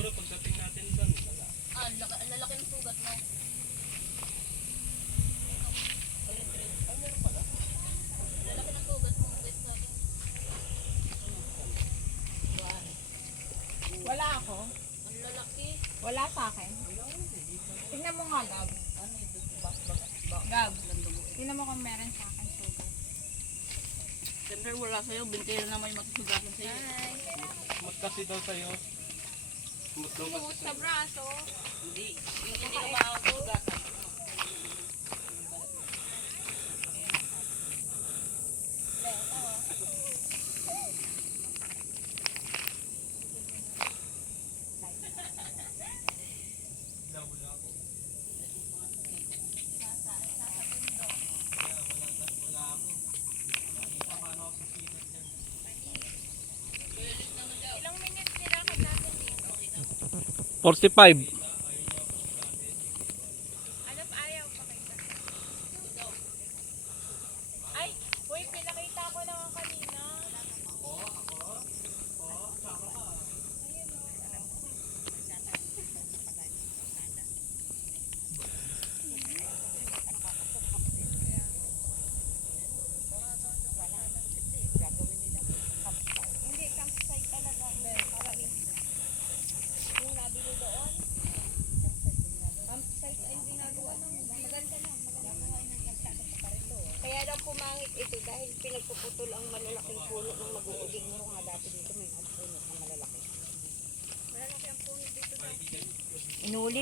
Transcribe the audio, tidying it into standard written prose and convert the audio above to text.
Siguro pagdating natin doon, wala. Ang lalaki ng sugat mo. Lalaki ng sugat mo. Wala ako. Ang lalaki. Wala sa akin. Tingnan mo nga, Gab. Gab, tingnan mo kung meron sa akin sugat. Siyempre wala sa'yo. Bintira na may matusugatan sa'yo. Smooth kasi daw sa'yo. Smooth daw kasi Sa braso. Hindi ka makakasugatan. Ilang minutes nilakad natin dito? 45. Ano pa ayaw pakita? Ay, uy, pinakita ko na nga kanina. Hindi, campsite talaga. Yung nabili doon. Campsite ay ginagawa ng maganda na. Kaya lang pumangit ito dahil pinagpuputol ang malalaking puno ng mag-uuding mo nga dati dito may puno na malalaki. Malalaki ang puno dito dati. Inuli